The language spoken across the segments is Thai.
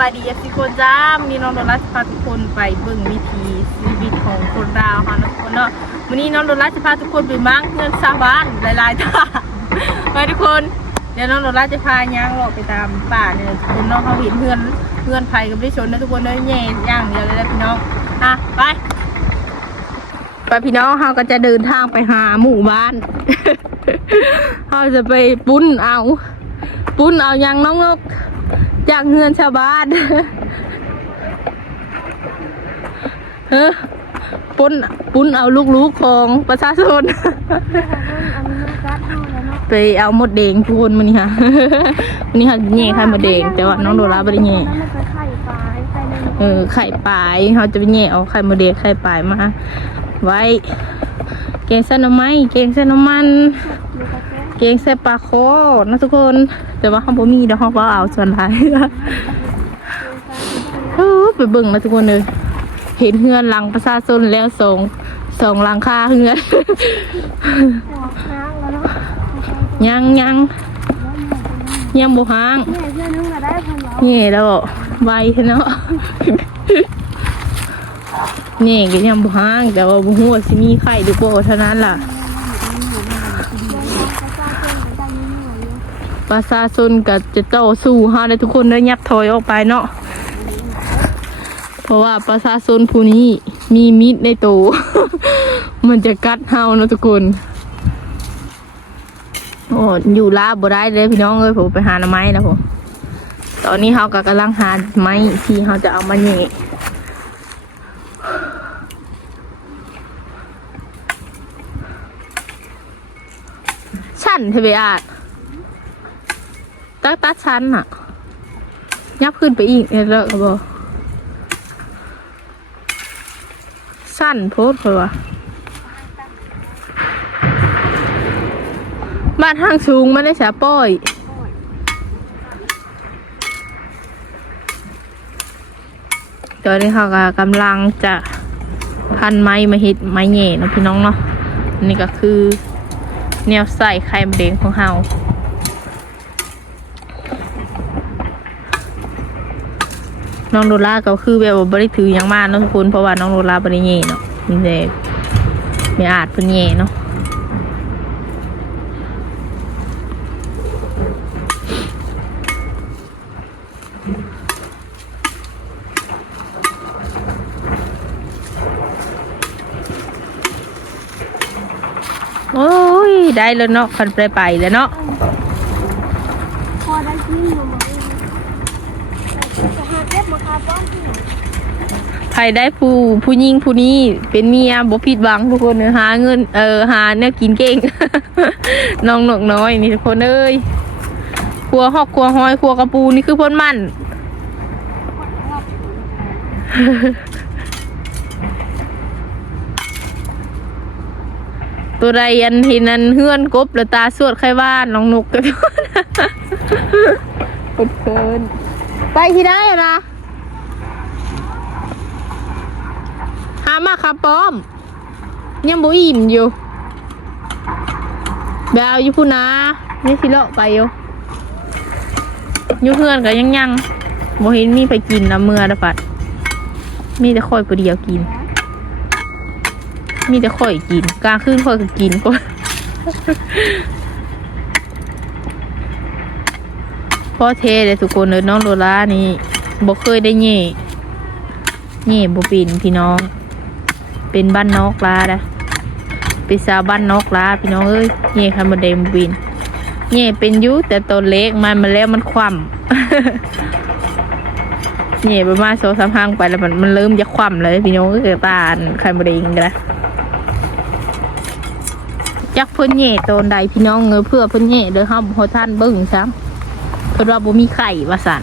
บายดีเอฟซีคนจ้าวันนี้น้องโดนัทจะพาทุกคนไปเบิ่งวิถีชีวิตของคนดาวค่ะทุกคนเนาะวันนี้น้องโดนัทจะพาทุกคนไปมั่งเงินชาวบ้านหลายๆท่าไปทุกคน เดี๋ยวน้องโดนัทจะพาย่างเลาะไปตามป่าเนี่ยทุกคนน้องเขาเห็นเพื่อนเพื่อนไผ่กับได้ชนนะทุกคนเนาะแย่ย่างเดียวเลยนะพี่น้องอะไปไปพี่น้องเขาก็จะเดินทางไปหาหมู่บ้านเขาจะไปปุ้นเอา ปุ้นเอายางน้องนก จากเงินชาวบ้านเฮ้อปุ้นปุ้นเอาลูกๆของประชาชน ไปเอาหมดแดงทุกคนมันนี่ค่ะวันนี้ค่ะแง่ไข่หมดแดงแต่ว่าน้องโดราไม่ได้แง่มันเป็นไข่ปลายไข่ในเออไข่ปลายเขาจะไปแง่เอาไข่หมดแดงไข่ปลายมา ไว้ แกงเส้นน่อไม้แกงเส้นน้ำมัน กระแทกเกงเสปลาโคนะทุกคน แต่ว่าเขาบ่มีเดี๋ยวเขาก็เอาส่วนท้ายเออไปเบิ่งมาทุกคนเลย เห็นเฮือนหลังประชาชนแล้วสองสองหลังคาเฮือนหัวค้างแล้วเนาะยังยังยังบ่ห้างเนี่ยเพื่อนนึงก็ได้พันแล้วนี่แล้วไวเนาะนี่ก็ยังบ่ห้างแต่ว่าบ่ฮู้ว่าสิมีไข่หรือบ่เท่านั้นล่ะ ประชาชนก็จะต่อสู้ฮาได้ทุกคนได้ยับถอยออกไปเนาะเพราะว่าประชาชนผู้นี้มีมิดในตัว มันจะกัดเฮาเนาะทุกคนโอ้อยู่ลาบบ่ได้เลยพี่น้องเอ้ยผมไปหาหน่อไม้นะผมตอนนี้เฮาก็กำลังหาไม้ที่เฮาจะเอามาแหน่ชั้นเทเบอาด ตักตัดชั้นอะยับขึ้นไปอีกเนี่ยเลอะก็บอสั้นโพดเลยวะบ้านทางสูงไม่ได้สียป้อยตอนนี้เขาก็กำลังจะพันไม้มาเฮ็ดไม้แห่เนาะพี่น้องเนาะนนี่ก็คือแนวใส่ไข่มดแดงของเฮา น้องโดล่าก็คือแบบว่าบริถือยังมากนาะทุกคนเพราะว่าน้องโดล่าบริเย่เนาะมีแต่ไม่อาจเพิ่นเย่เนาะโอ้ย ได้แล้วเนาะคันไปไปแล้วเนาะ พอได้ที่หนูมาจะหาเก็บมาคาป้อนที่ไหน ใครได้ผู้ผู้หญิงผู้นี้เป็นเมียบ่ผิดหวังทุกคนหาเงิน เออหาเนี่ยกินเก่ง น้องหนกน้อยนี่ทุกคนเอ้ยครัวหอกครัวหอยครัวกระปูนี่คือพ้นมันตัวใดอันเห็นอันเฮือนกบแล้วตาสวดไข่บ้านน้องนกกันเกินไปที่ได้นะ หา มาครับป้อม ยังบ่อิ่มอยู่แบวอยู่พูนะนี่สิเลาะไปอยู่อยู่เพื่อนก็ยังยังบ่เห็นมีไปกินนะเมื่อดะปัด มีแต่ค่อยผู้เดียวกิน มีแต่ค่อยกิน กลางคืนค่อยก็กินก็พ่อเทเลยทุกคนเลยน้องโลล่านี่บ่เคยได้เย่เย่บ่เป็นพี่น้อง เป็นบ้านนอกลาดะเป็นสาวบ้านนอกลาพี่น้องเอ้ยเย่คันบเดมบินเย่เป็นยุแต่ตัวเล็กมันมาแล้วมันคว่ำเย่ประมาณสองสามห้างไปแล้วมันมันเริ่มจะคว่ำเลยพี่น้องเอ้ยตาลคันบเดงกันละจักเพิ่นเย่ตนใดพี่น้องเงยเพื่อเพิ่นเย่เด้อเฮาบ่ท่านเบิ่งซ้ำเพิ่นว่าบ่มีไข่ว่าซั่น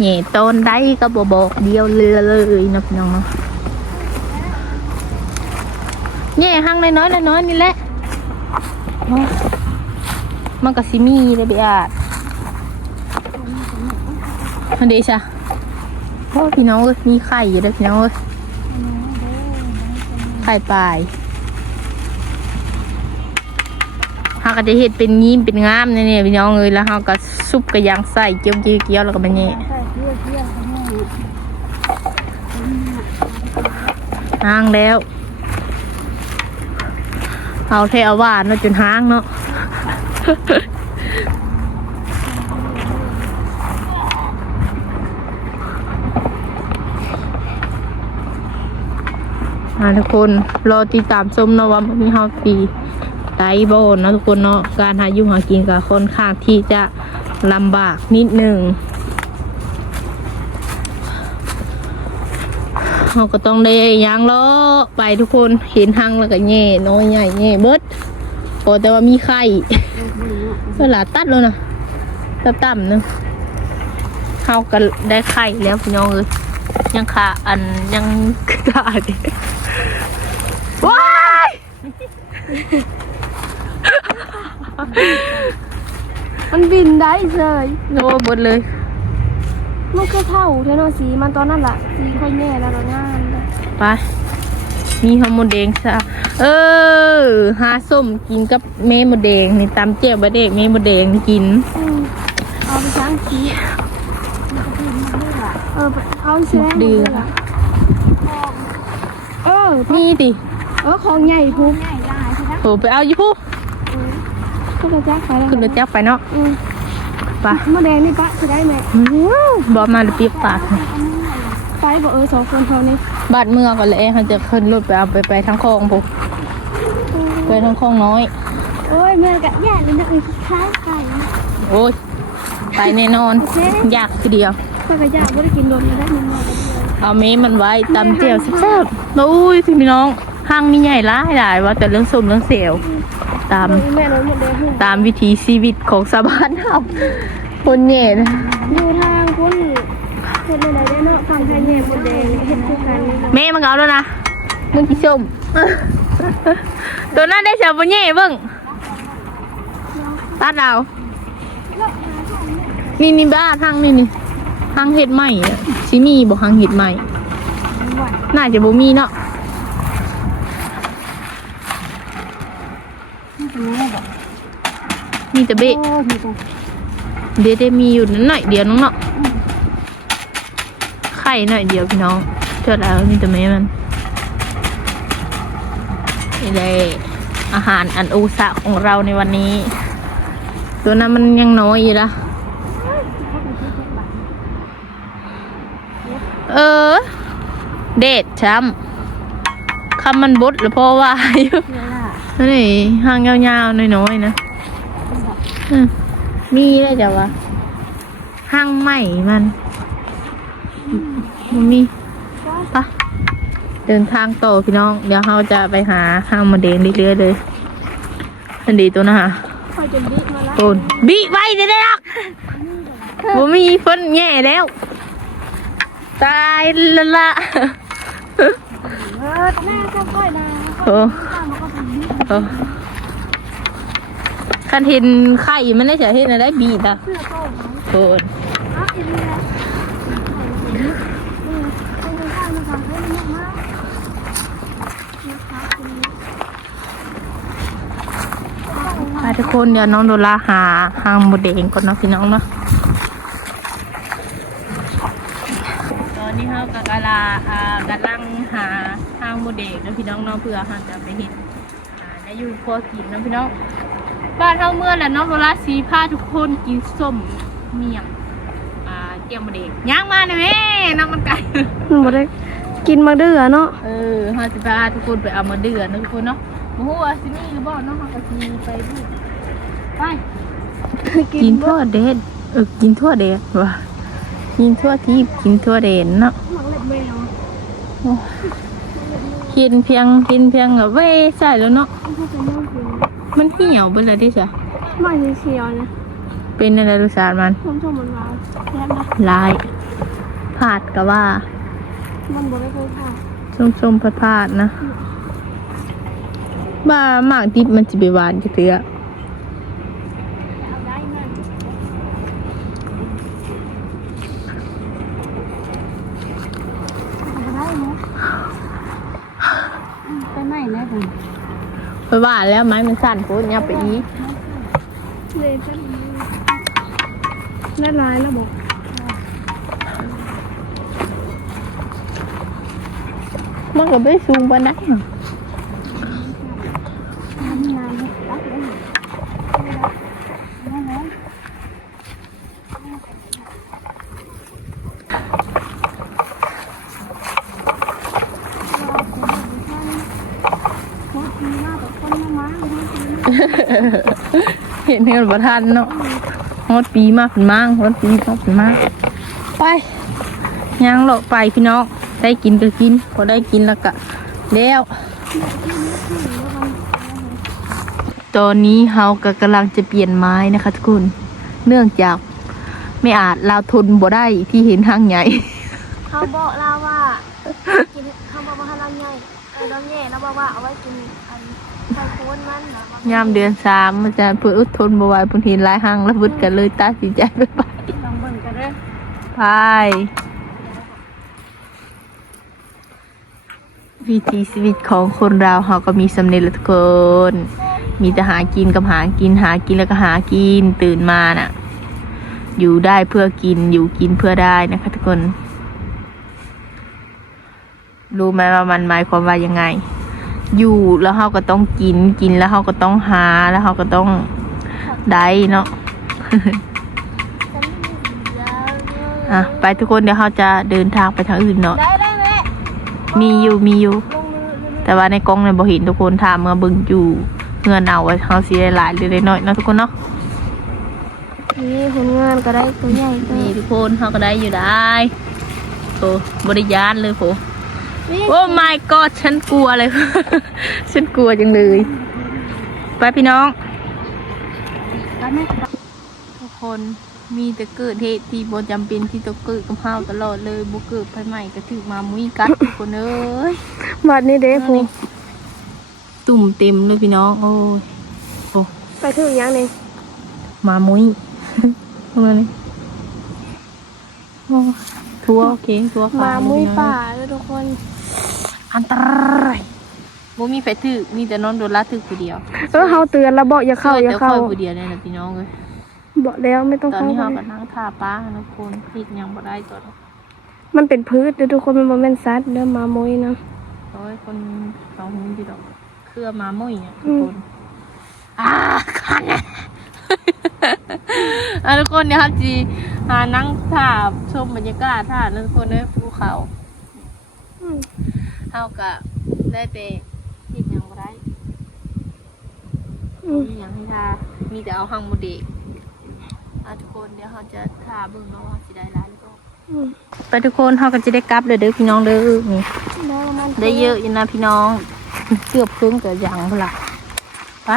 เย่ตนใดก็บ่บอกเดียวเลยนะพี่น้อง เนาะเนี่ยห้างน้อยๆน้อยๆนี่แหละมันก็สิมีเลยพี่อาดอันเดชะโอ้พี่น้องเอ้ยมีไข่อยู่ด้วยพี่น้องเอ้ยไข่ปลายหากจะเห็ดเป็นยิ้มเป็นงามเนี่ยพี่น้องเอ้ยแล้วเขาก็ซุปกระยางใส่เกี๊ยวเกี๊ยวเกี๊ยวแล้วก็มาแย่ใส่เพื่อเพื่อเขาแม่ห้างแล้ว เอาเทอาวานเนาะจนห้างเนาะอ่าทุกคนรอติดตามชมนะว่ามีเฮาปีไดโบนนะทุกคนเนาะการหาอยู่หากินกับค่อนข้างที่จะลำบากนิดหนึ่ง เราก็ต้องได้ยางล้อไปทุกคนเห็นหังแล้วก็แง่น้อยใหญ่แง่เบิดโอ้แต่ว่ามีไข่เวลาตัดแล้วนะต่ำๆนึงเขาก็ได้ไข่แล้วพี่น้องเอ้ยยังขาอันยังขาดอีกว้ายมันบินได้เลยโอ้หมดเลย มันคือเท่าเทนอสีมันตอนนั้นแหละสีค่อยแม่แล้วเรางามเลยไปมีฮอร์โมนแดงซะเออหาส้มกินกับเมมดแดงนี่ตำเจียวบะเด็กเมมดแดงนี่กินอืมเอาไปช้างสีเออเอาไปแช่ดื้อเออนี่ติเออของใหญ่พุกโหไปเอาอยู่พูก็ไปแจ้งไปแล้วขึ้นรถจักรไปเนาะ อืมไปมะแดงนี่ปะจะได้ไหมอื้อบ่มาแล้วเปียกปากนี่ไปบอกเออสองคนเท่านี้บาดเมื่อก่อนเลยเขาจะขึ้นรถไปเอาไปไปทั้งคลองพูไปทั้งคลองน้อย โอ้ยเมื่อกะแย่เลยนะเอ้ยคล้ายไก่โอ้ยไปแน่นอนอยากทีเดียวก็กระยาไม่ได้กินโดนมาได้หนึ่งวันเอาเมมันไว้ตำเจียวแซ่บๆแล้วอุ้ยพี่น้องห้างมีใหญ่หลายหลายว่าแต่เรื่องส้มเรื่องเสียว ตามแม่น้อยหมดเลยหุ่นตามวิถีชีวิตของชาวบ้านเราคนเย่นะอยู่ทางพุ่นเห็ดอะไรได้เนาะทางไทยแย่หมดเลยเห็ดคู่กันนี่เนาะแม่มึงเอาแล้วนะมึงกินส้มตัวนั้นได้ชาวบ้านเย่เบิ่งตัดเอานี่นี่บ้าทางนี่นี่ทางเห็ดใหม่อะชิมีบอกทางเห็ดใหม่น่าจะบ่มีเนาะ มีแต่เบะโอ้มีตรงเดี๋ยวได้มีอยู่นิดหน่อยเดียวน้องเนาะไข่หน่อยเดียวพี่น้องเจอแล้วมีแต่แม่มันนี่เลยอาหารอันอุสะของเราในวันนี้ ตัวนั้นมันยังน้อยอยู่ละเออ เด็ดช้ำคำมันบดหรือเพราะว่าอยู่เวลานี่ห่างยาวๆน้อยๆนะอื มมีเลยจ้ะวะห้างใหม่มันมันมีปะเดินทางต่อพี่น้อง เดี๋ยวเราจะไปหาห้างมาเดงเรื่อยๆเลยอันดีตัวนะฮะคอยจนบิ๊กมาแล้วโอนบีไว้ได้แล้วผมมีฝนแง่แล้ว ตายละละเออแม่ก็ค่อยนะโอ้ข้าวมันก็เป็นบิ๊กโอ้ คันเห็นไข่มันได้จะเห็นอะไรบีดอะเสื้อโต้ของโอนอ้าวอีนี่แหละอืมเป็นข้าวมันสั่งให้มันมากนะคะคุณไปทุกคนเดี๋ยวน้องโดลาหาหางหมดเองก่อนนะพี่น้องเนาะตอนนี้เรากำลังอ่ากำลังหาหางหมดเองนะพี่น้องเนาะเพื่อหาจะไปเห็นอาได้อยู่พอกินนะพี่น้อง บ้านเท่าเมื่อแหละน้องโดลาสีผ้าทุกคนกินส้มเมี่ยงอ่าเจียวหมดเองย่างมาหน่อยแม่น้ำมันไก่มันบ่ได้กินมาเดือเนาะเออเฮาสิพาทุกคนไปเอามาเดือนนะทุกคนเนาะโอ้โหว่าสิมีหรือบ่เนาะเฮาก็สิไปดูไปกินทั่วเดนเออกินทั่วเดนว่ะกินทั่วที่กินทั่วเดนเนาะหมักเล็บแมวโอ้กินเพียงกินเพียงกับเว้ยใส่แล้วเนาะ มันก็จะย่างกินมันเหี่ยวเบิ่เลยดิจ้ะไม่เชียวๆนะเป็นอะไรรสชาติมันชมชมมันมาแซ่บนะลายผาดก็ว่า มันบ่ได้เคยทานส้มส้มๆผาดๆนะบ้าหมากดิบมันจะไปหวานจะเตือเอาได้มันเอาได้ไหมอืมไปไหนแล้วผ มไปหวานแล้วไม้มันสั่นโคตรยับไปอีกเลยจะมีได้ลายแล้วบอกมันก็ไม่สูงปานนั้น ทำงานให้รักเลยได้แล้ว โคตรดีมากกับคนมามาโคตรดีมาก เห็นเงินประทันเนาะฮอดปีมากเป็นมากฮอดปีมากเป็นมากไปย่างเลาะไปพี่น้องได้กินก็กินพอได้กินแล้วก็แล้วตอนนี้เฮาก็กำลังจะเปลี่ยนไม้นะคะทุกคนเนื่องจากไม่อาจเราทนบ่ได้ที่เห็นทางใหญ่ เขาบอกเราว่า ไอ้เราแย่เราบอกว่าเอาไว้กินอันไฟโคนมันนะยามเดือนสามมันจะเพื่ออดทนบ่ไหวบางทีหลายห้างแล้ววึดกันเลยตัดสินใจไปไปลองเบิ่งกันเด้อไปวิถีชีวิตของคนเราเขาก็มีสำเร็จแล้วทุกคน มีแต่หากินกับหากินหากินแล้วก็หากินตื่นมาน่ะ อยู่ได้เพื่อกินอยู่กินเพื่อได้นะคะทุกคน รู้ไหมว่ามันหมายความว่ายังไง อยู่แล้วเขาก็ต้องกินกินแล้วเขาก็ต้องหาแล้วเขาก็ต้องได้เนาะฉันไม่มีเสียงอะไปทุกคนเดี๋ยวเขาจะเดินทางไปทางอื่นเนาะได้ได้แม่มีอยู่มีอยู่ลงมือเลยแต่ว่าในกล้องเนี่ยบ่เห็นทุกคนถามเมื่อเบิ่งอยู่เงินเอาไว้เขาสิได้หลายหรือได้น้อยเนาะทุกคนเนาะนี่ผลงานก็ได้ตัวใหญ่ตัวนี่ทุกคนเขาก็ได้อยู่ได้โอ้บริยานเลยโหนี่ โอ้ my god ฉันกลัวเลย ฉันกลัวจังเลย ไปพี่น้องได้ไหมทุกคนมีแต่เกิดเหตุที่บ่จำเป็นที่ต้องเกิดกับเฮาตลอดเลยบ่เกิดไฟใหม่ก็ถึกมามุ้ยกัดทุกคนเอ้ยบัดนี้เด้ผูตุ่มเต็มเลยพี่น้อง โอ้ยโอ้ไปถึงยังนี่มามุ้ยตรงนั้นนี่โอ้ทัวโอเคทัวมามุ้ยป่าเลยทุกคน อันตรายบ่มีไฟถือมีแต่น้องโดนลาถือผู้เดียวเออเขาเตือนแล้วบอกอย่าเข้าอย่าเข้าแต่ข้ผู้เดียวเนี่ยนะพี่น้องเลยบอกแล้วไม่ต้องตอนเข้านี้ไปเขาก็นั่งท่าป้าทุกคนพลิกยังบ่ได้ตอนนี้มันเป็นพืชเด้อทุกคนมันบ่แม่นสัตว์เด้อมามุ้ยนะโอ้ยคนสองหูพี่ดอก เครือมามุ้ยเนี่ยอืทุกมคนอ่าคันเนี่ยอะทุกคนเนี่ยครับจีหานั่งท่าชมบรรยากาศท่านะทุกคนเนี่ยภูเขาอืม เท่ากับได้แต่พลิกยังบ่ได้อืมมีอย่างให้ทามีแต่เอาหังโมเดกอะทุกคนเดี๋ยวเขาจะทาเบิ่งเนาะว่าสิได้ร้ายหรือเปล่าอืมไปทุกคนเขาก็จะได้กลับเลยเด้อพี่น้องเด้อนี่ได้ประมาณได้เยอะอยู่นะพี่น้องเกือบครึ่งแต่ยังพนละไป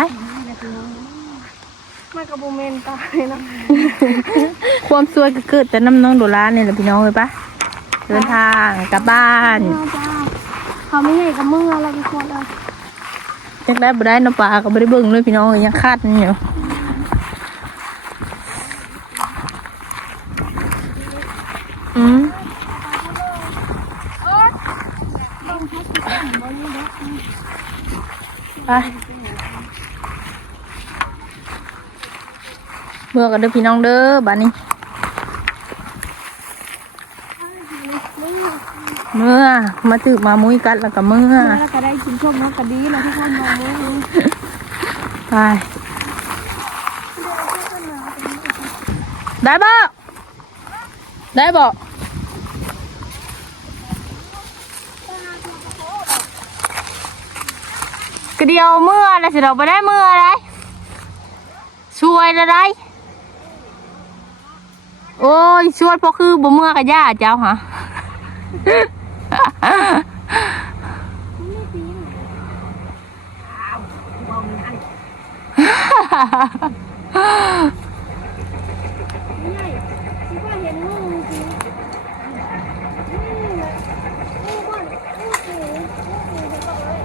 มันกับโมเมนตายนะความสวยก็เกิดแต่น้ำน้องโดราเนี่ยแหละพี่น้องเลยปะเดินทางกลับบ้าน เอาจ้าเขาไม่ให้กับมือเราทุกคนเลยจักได้บ่ได้น้ำปลาก็บ่ได้เบิ่งเลยพี่น้องยังคาดนี่อยู่อืมไปเมื่อกันเด้อพี่น้องเด้อบ้านนี้ เมื่อมาตึกมามุ้ยกัดแล้วก็เมื่อแล้วก็ได้กินชมน้องกระดีเลยทุกคนมามุ้ยไปได้บ่ได้บ่กระเดียวเมื่อแล้วสิเราไปได้เมื่ออะไรช่วยแล้วได้โอ้ยช่วยเพราะคือบ่เมื่อกับย่าเจ้าฮะ นี่ที่ว่าเห็น งูจริงงูบ้านงูสีงูสีเดี๋ยวก่อนเลย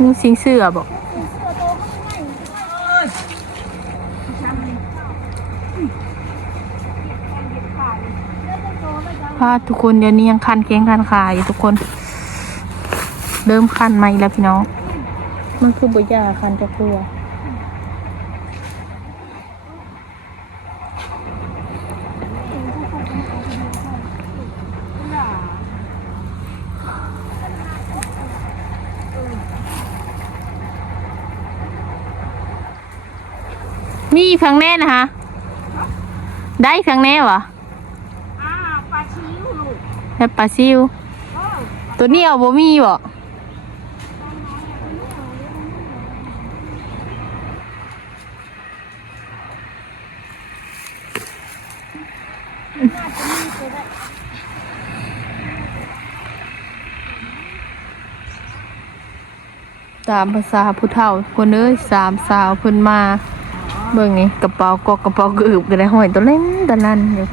มึงสิงเสือบอกสีเสือโตข้างในพาทุกคนเดี๋ยวนี้ยังคันแข้งคันขาอยู่ทุกคน เริ่มคันมาอีกแล้วพี่น้อง มันคือบยาคันจะกลัว มีครั้งแน่นะคะ ได้ครั้งแน่วะอ่าปลาชิวลูกแล้ปลาซิวโอ้ตัวนี้เอาบ่มีบ่ตามภาษาผู้เฒ่าคนเอ้ยสามสาวเพิ่นมา เบิ่งนี่กระเป๋ากอกกระเป๋ากระอึบก็ได้ห้อยตัวเล่นตัวนั้นเดี๋ย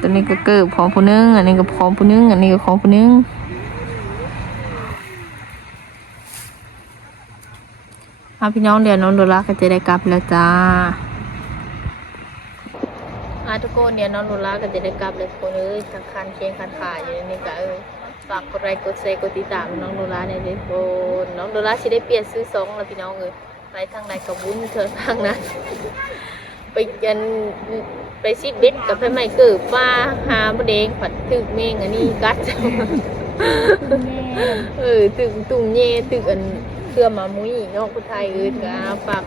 ตัวนี้ก็เกิบของผู้นึงอันนี้ก็ของผู้นึงอันนี้ก็ของผู้นึงอาพี่น้องเดี๋ยวน้องโดราก็จะได้กลับแล้วจ้าอาทุกคนเดี๋ยวน้องโดราก็จะได้กลับแล้วทุกคนเอ้ยทางคันเคียงคันขาอยู่ในนี้ก็เอ้ย ฝากกดไลค์กดแชร์กดติดตามน้องโดราในอยเด้อทุกนน้องโดราสิได้เปลี่ยนซื้อซองแล้วพี่น้องเอ้ยไปทางไหนกับวุ้นเธอทางนั้นไปยันไปซิเบ็ดกับไปใหม่เกิดว่าหาบดเองผัดถึกเมงอันนี้กัดเออตึกตุ่มเย่ตึกอันเครือหมามุ้ยน้องคนไทยเอินก็ฝาก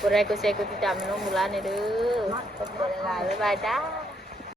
กดไลค์กดแชร์กดติดตามน้องบุราในอยเด้อขอบคุณหลายบ๊ายบายจ้า